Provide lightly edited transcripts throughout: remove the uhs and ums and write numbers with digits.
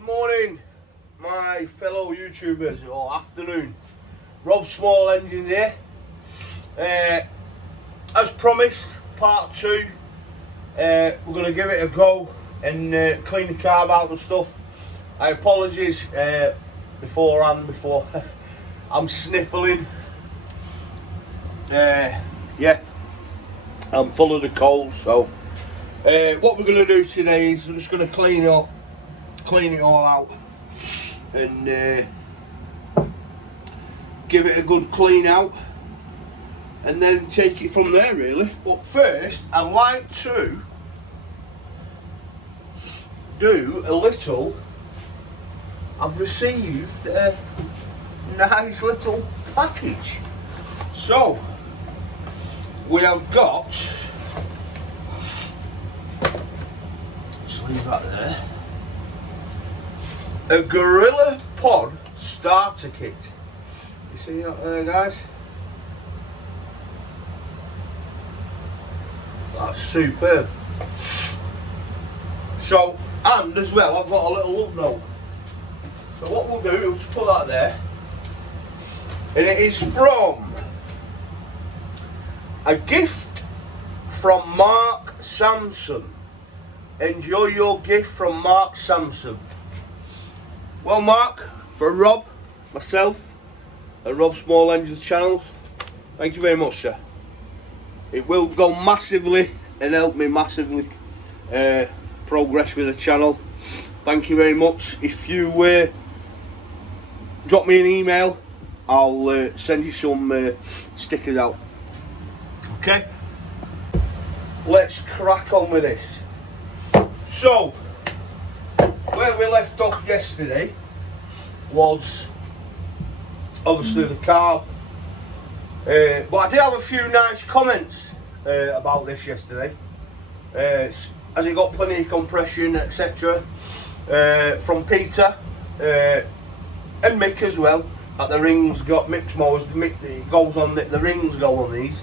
Good morning, my fellow YouTubers, or afternoon. Rob Small Engine here. As promised, part 2. We're going to give it a go and clean the carb out and stuff. I apologise beforehand before I'm sniffling. Yeah, I'm full of the cold, so what we're going to do today is we're just going to clean it all out and give it a good clean out and then take it from there really. But first I'd like to do a little. I've received a nice little package. So we have got, let's leave that there, a Gorilla Pod starter kit. You see that there, guys? That's superb. So, and as well, I've got a little love note. So what we'll do is just put that there. And it is from a gift from Mark Sampson. Enjoy your gift from Mark Sampson. Well, Mark, for Rob, myself, and Rob Small Engines channels, thank you very much, sir. It will go massively and help me massively progress with the channel. Thank you very much. If you drop me an email, I'll send you some stickers out. Okay, let's crack on with this. So, where we left off yesterday was obviously the carb, but I did have a few nice comments about this yesterday, as it got plenty of compression, etc. From Peter and Mick as well. That the rings got Mick's mowers. It goes on the rings go on these,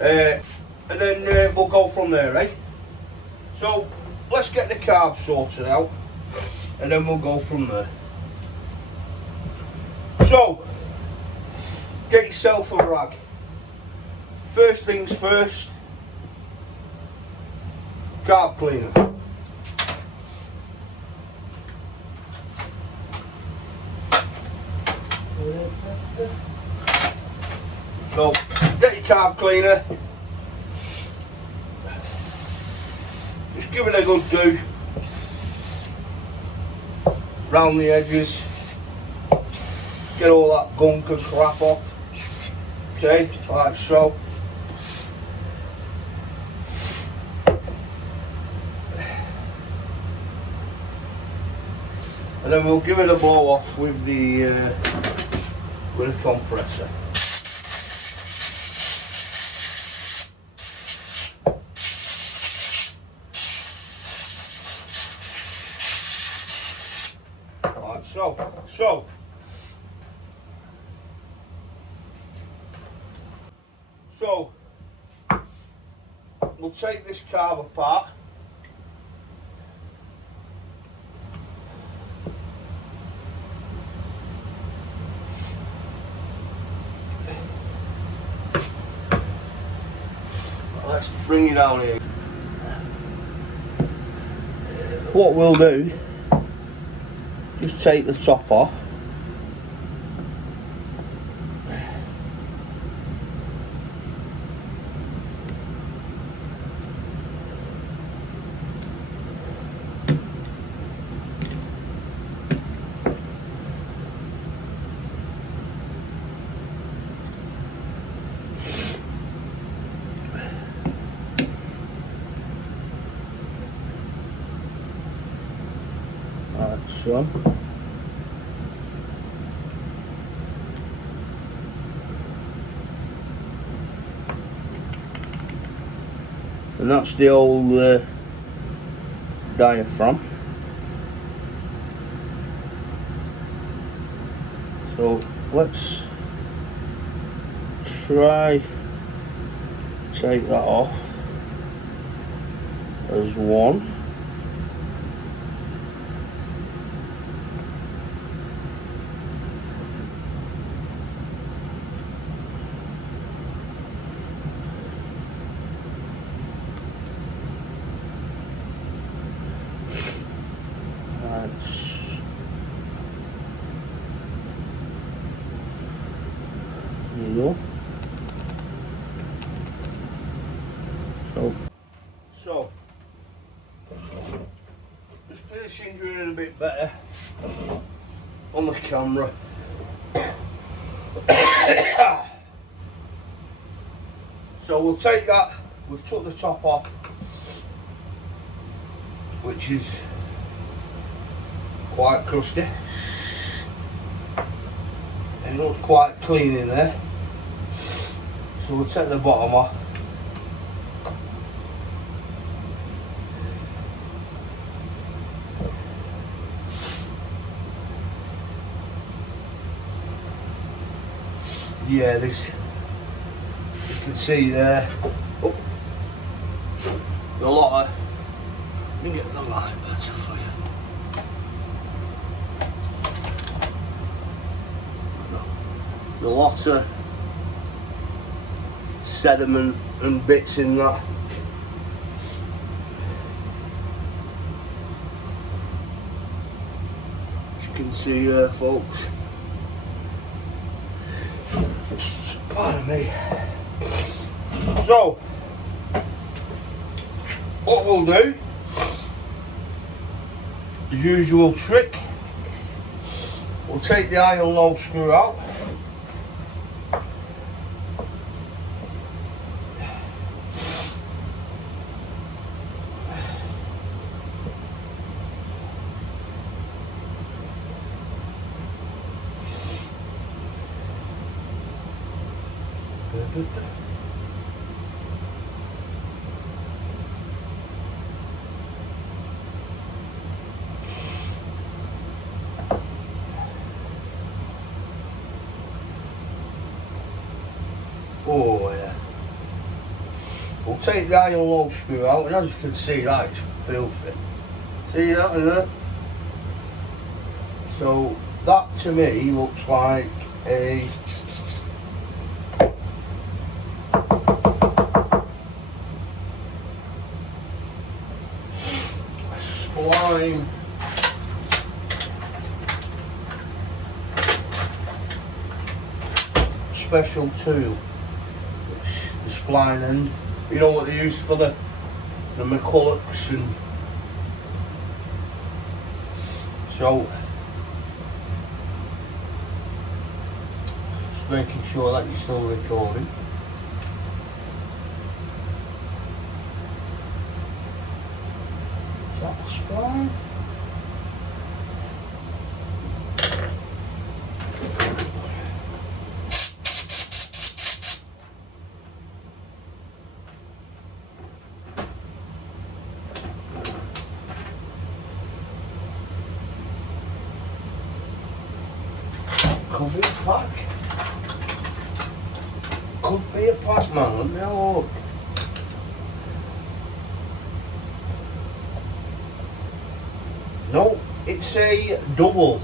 and then we'll go from there, right? So let's get the carb sorted out, and then we'll go from there. So, get yourself a rag. First things first, carb cleaner. So, get your carb cleaner. Just give it a good do round the edges. Get all that gunk and crap off. Okay, like so. And then we'll give it a blow off with the compressor. Like so. So, we'll take this carb apart. Let's bring it down here. What we'll do, just take the top off. Like so. And that's the old diaphragm. So let's try take that off as one. know. So just positioning you in a bit better on the camera. So we'll take that, we've took the top off, which is quite crusty. It looks quite clean in there. So we'll take the bottom off. Yeah, this, you can see there, oh, a lot of, let me get the light better for you. A lot of sediment and bits in that. As you can see there, folks. Pardon me. So, what we'll do, the usual trick, we'll take the iron low screw out. Oh yeah. We'll take the iron low screw out, and as you can see, that is filthy. See that in there? So that to me looks like a spline special tool. The spline end, you know what they use for the McCullochs, and so just making sure that you're still recording. Is that the spline? Could be a pack. Could be a pack, man. Let me have a look. No, it's a double.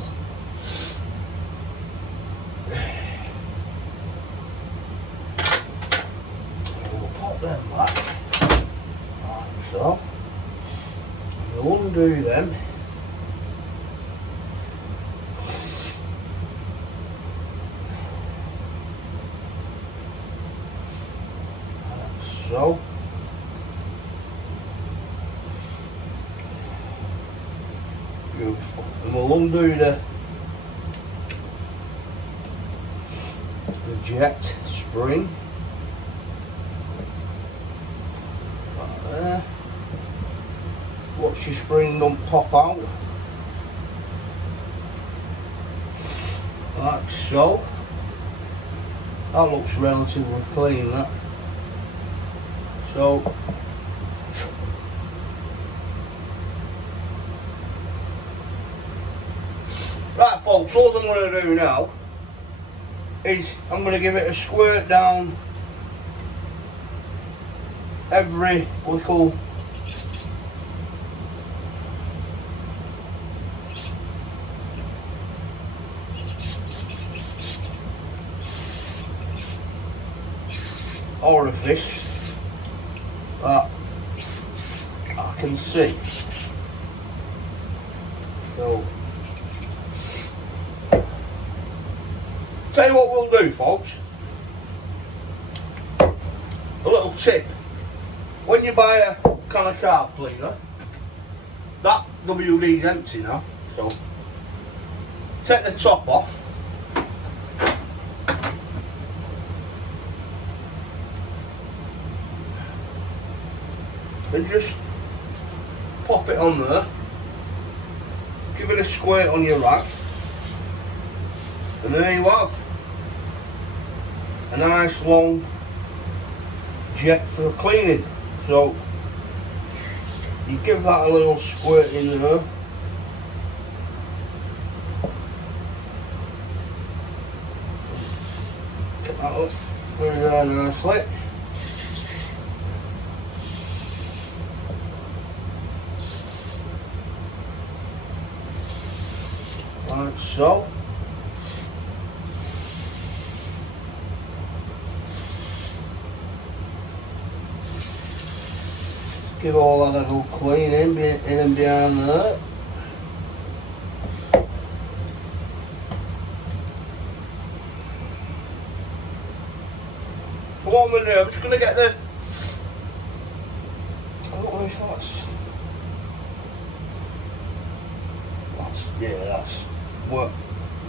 We'll pop them back. Like so. We'll undo them. So, beautiful. And we'll undo the jet spring. Like there. Watch your spring don't pop out. Like so. That looks relatively clean, that. So, right folks, all I'm going to do now is I'm going to give it a squirt down every little orifice that I can see. So, tell you what we'll do, folks. little tip. When you buy a can of carb cleaner, that WD is empty now, so take the top off. And just pop it on there. Give it a squirt on your rag. And there you have a nice long jet for cleaning. So you give that a little squirt in there. Get that up through there nicely. Like so. Give all that a little clean in and behind there. So what I'm going to do, I'm just going to get the, I don't know if that's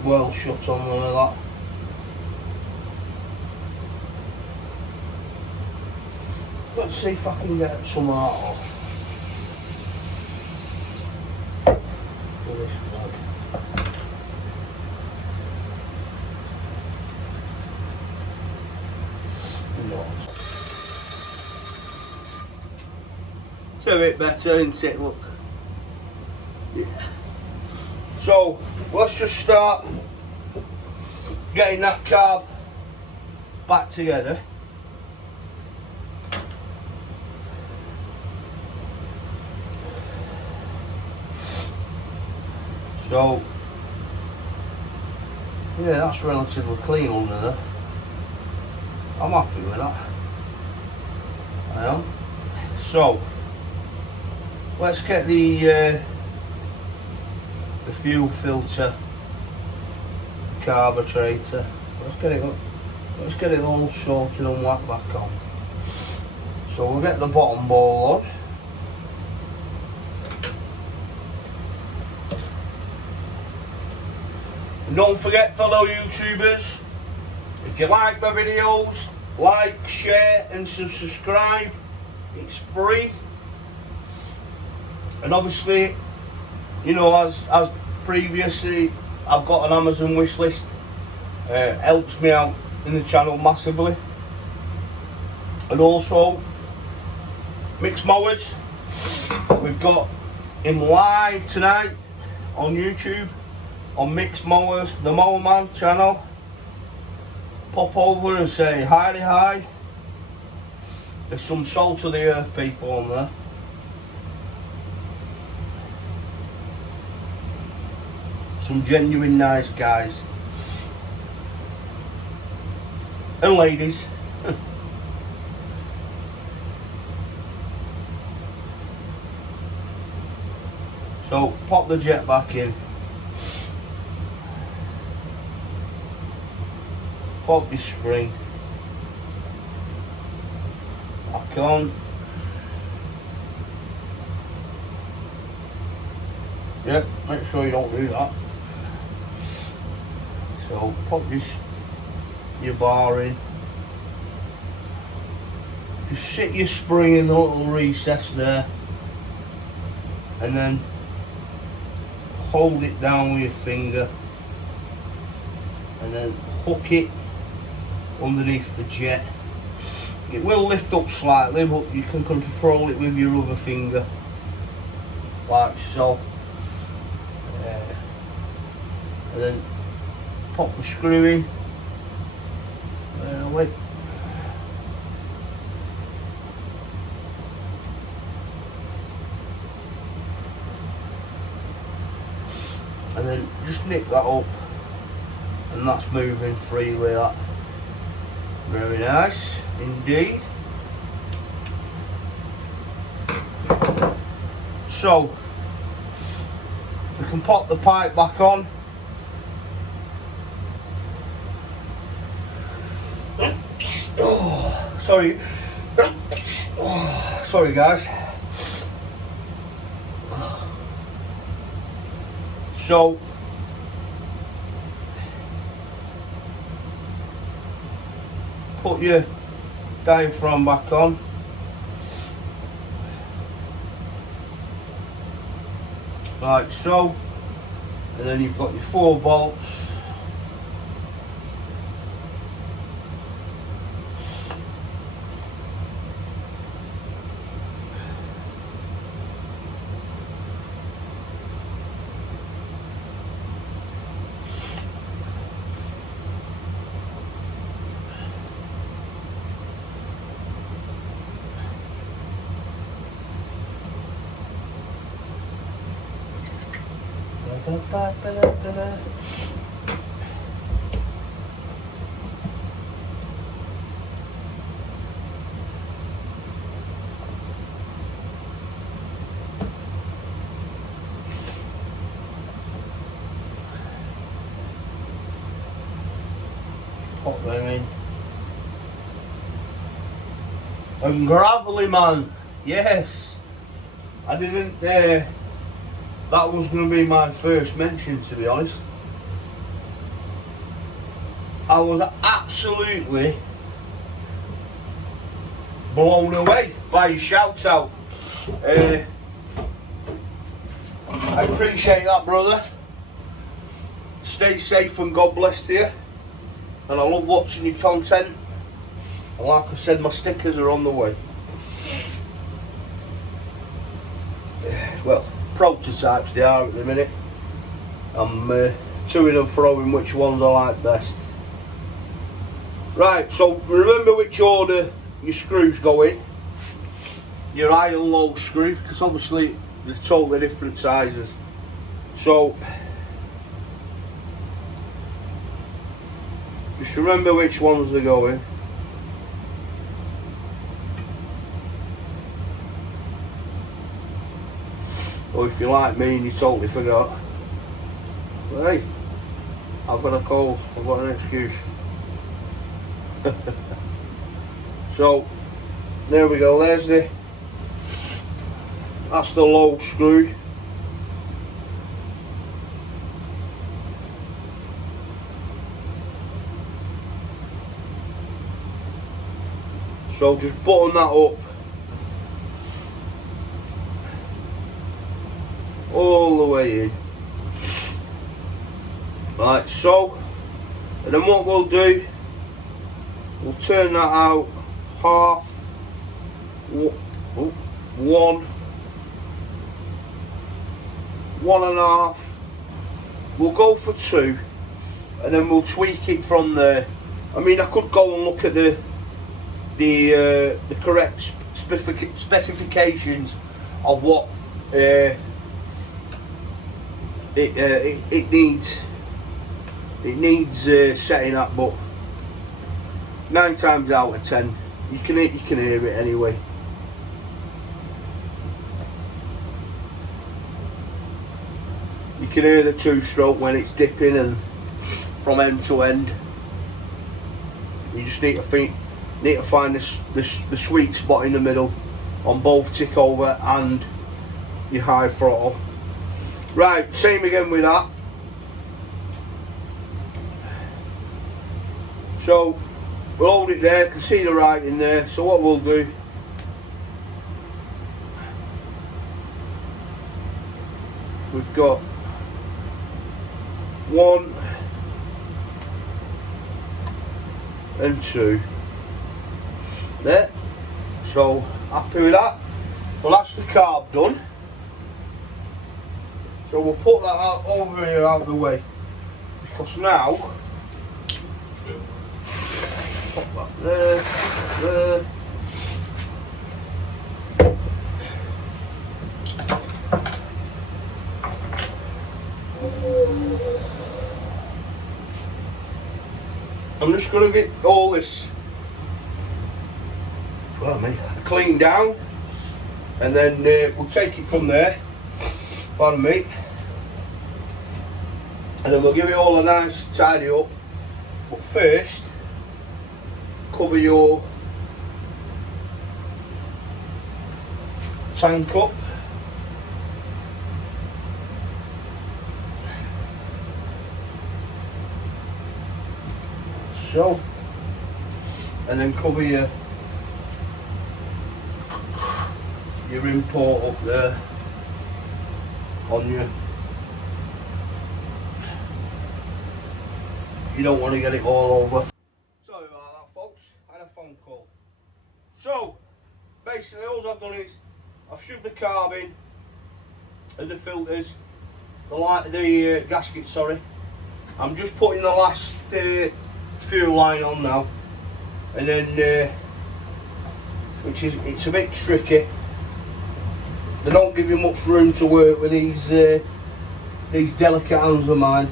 well shut on there, that. Let's see if I can get some of that off. With this rag. No. It's a bit better, isn't it? Look. Yeah. So let's just start getting that carb back together. So yeah, that's relatively clean under there. I'm happy with that. I am. So let's get the fuel filter, carburetor. Let's get it all sorted and whacked back on. So we'll get the bottom ball on. And don't forget, fellow YouTubers, if you like the videos, like, share and subscribe. It's free. And obviously, you know, as previously, I've got an Amazon wish list. Helps me out in the channel massively. And also, mixed mowers. We've got him live tonight on YouTube on Mixed Mowers, the Mower Man channel. Pop over and say hi. There's some salt of the earth people on there. Some genuine nice guys and ladies. So pop the jet back in, pop your spring back on. Yep, make sure you don't do that. So pop your bar in. Just sit your spring in the little recess there, and then hold it down with your finger, and then hook it underneath the jet. It will lift up slightly, but you can control it with your other finger, like so. And then pop the screw in. Wait. And then just nip that up, and that's moving freely. That very nice indeed. So we can pop the pipe back on. Oh, sorry, Oh, sorry guys. So put your diaphragm back on. Like so. And then you've got your 4 bolts. Pop them in. And gravelly, man. Yes. I didn't. That was going to be my first mention, to be honest. I was absolutely blown away by your shout out. I appreciate that, brother. Stay safe and God bless to you. And I love watching your content. And like I said, my stickers are on the way. Well, prototypes they are at the minute. I'm toing and throwing which ones I like best. Right, so remember which order your screws go in. Your high and low screw, because obviously they're totally different sizes. So just remember which ones they go in. Or if you're like me and you totally forgot, well, hey, I've got a cold, I've got an excuse. So there we go, that's the low screw. So just button that up all the way in. Right, so, and then what we'll do, we'll turn that out half, one and a half. We'll go for 2, and then we'll tweak it from there. I mean, I could go and look at the correct specifications of what it needs setting up, but 9 times out of 10 you can hear it anyway. You can hear the 2-stroke when it's dipping and from end to end. You just need to find the sweet spot in the middle on both tick over and your high throttle. Right, same again with that. So we'll hold it there, you can see the writing there. So what we'll do, we've got 1 and 2 there. So happy with that. Well, that's the carb done. So we'll put that out over here out of the way, because now put that there. I'm just going to get all this cleaned down, and then we'll take it from there. Pardon me. And then we'll give it all a nice tidy up. But first, cover your tank up. So, and then cover your import up there on you. You don't want to get it all over. Sorry about that, folks. I had a phone call. So, basically all I've done is I've shoved the carb in and the filters, the gasket, sorry. I'm just putting the last fuel line on now, and then it's a bit tricky. They don't give you much room to work with these delicate hands of mine.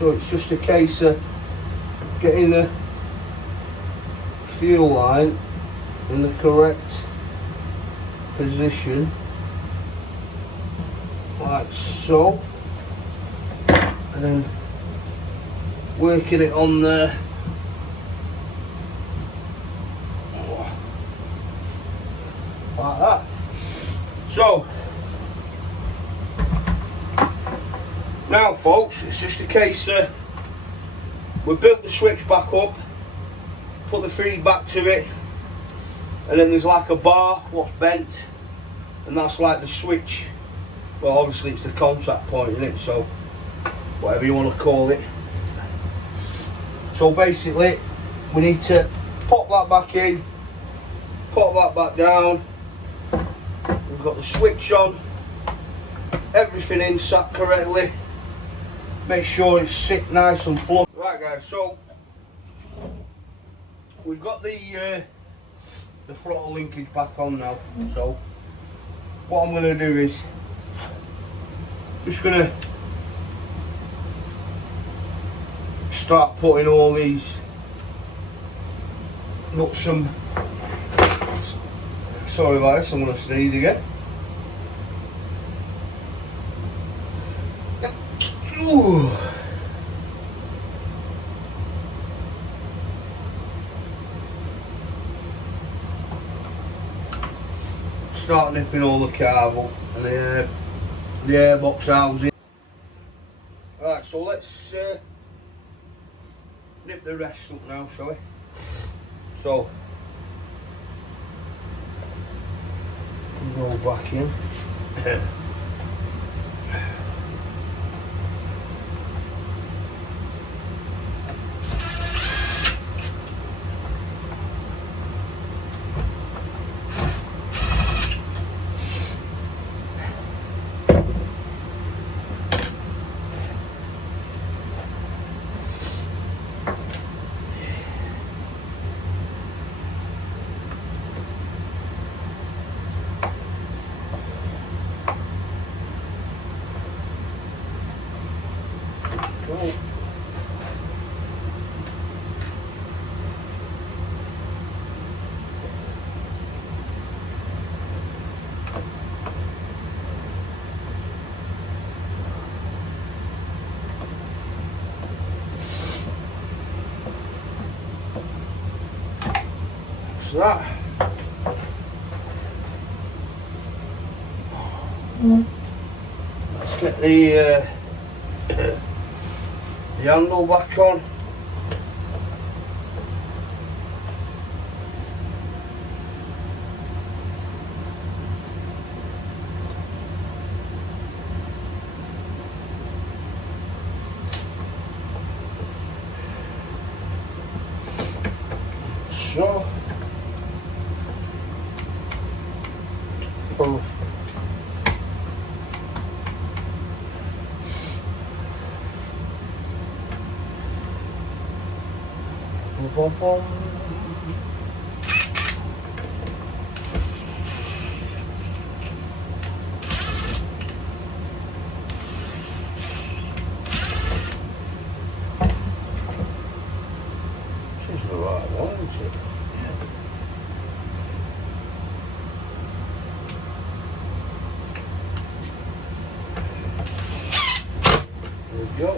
So it's just a case of getting the fuel line in the correct position, like so, and then working it on there like that. So now, folks, it's just a case we built the switch back up, put the feed back to it, and then there's like a bar what's bent, and that's like the switch. Well, obviously it's the contact point, isn't it? So whatever you want to call it. So basically we need to pop that back in, pop that back down. We've got the switch on, everything in sat correctly. Make sure it's sit nice and flush. Right guys, so we've got the throttle linkage back on now. So what I'm going to do is just going to start putting all these nuts and, sorry about this, I'm going to sneeze again. Ooh. Start nipping all the carb up and the airbox housing. Right, so let's nip the rest up now, shall we? So go back in. That. Let's get the handle back on. So boom, boom. This is the right one, isn't it? There we go.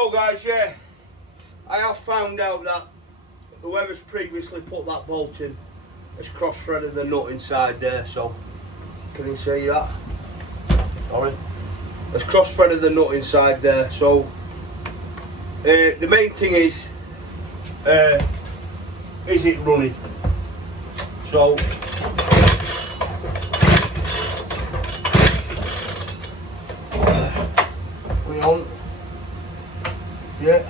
So guys, yeah, I have found out that whoever's previously put that bolt in has cross-threaded the nut inside there, so can you see that? Sorry. Has cross-threaded the nut inside there, so the main thing is it running? So we on, yeah.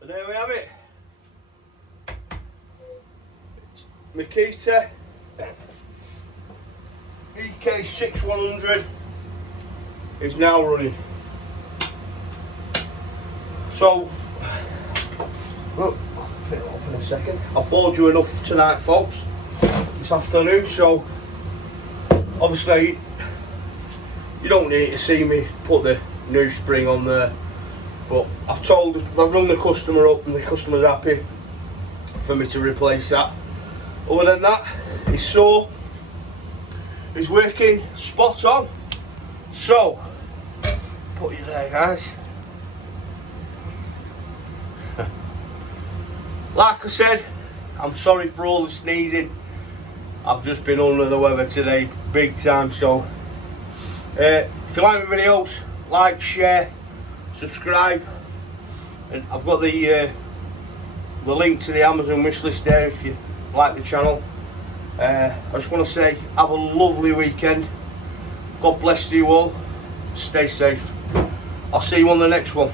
And there we have it. Makita ek6100 is now running. So, well, I'll pick it up in a second. I've bored you enough tonight, folks, this afternoon, so obviously you don't need to see me put the new spring on there, but I've rung the customer up and the customer's happy for me to replace that. Other than that, his saw is working spot on. So, put you there, guys. Like I said, I'm sorry for all the sneezing. I've just been under the weather today, big time. So, if you like my videos, like, share, subscribe, and I've got the link to the Amazon wishlist there if you like the channel. I just want to say, have a lovely weekend. God bless you all. Stay safe. I'll see you on the next one.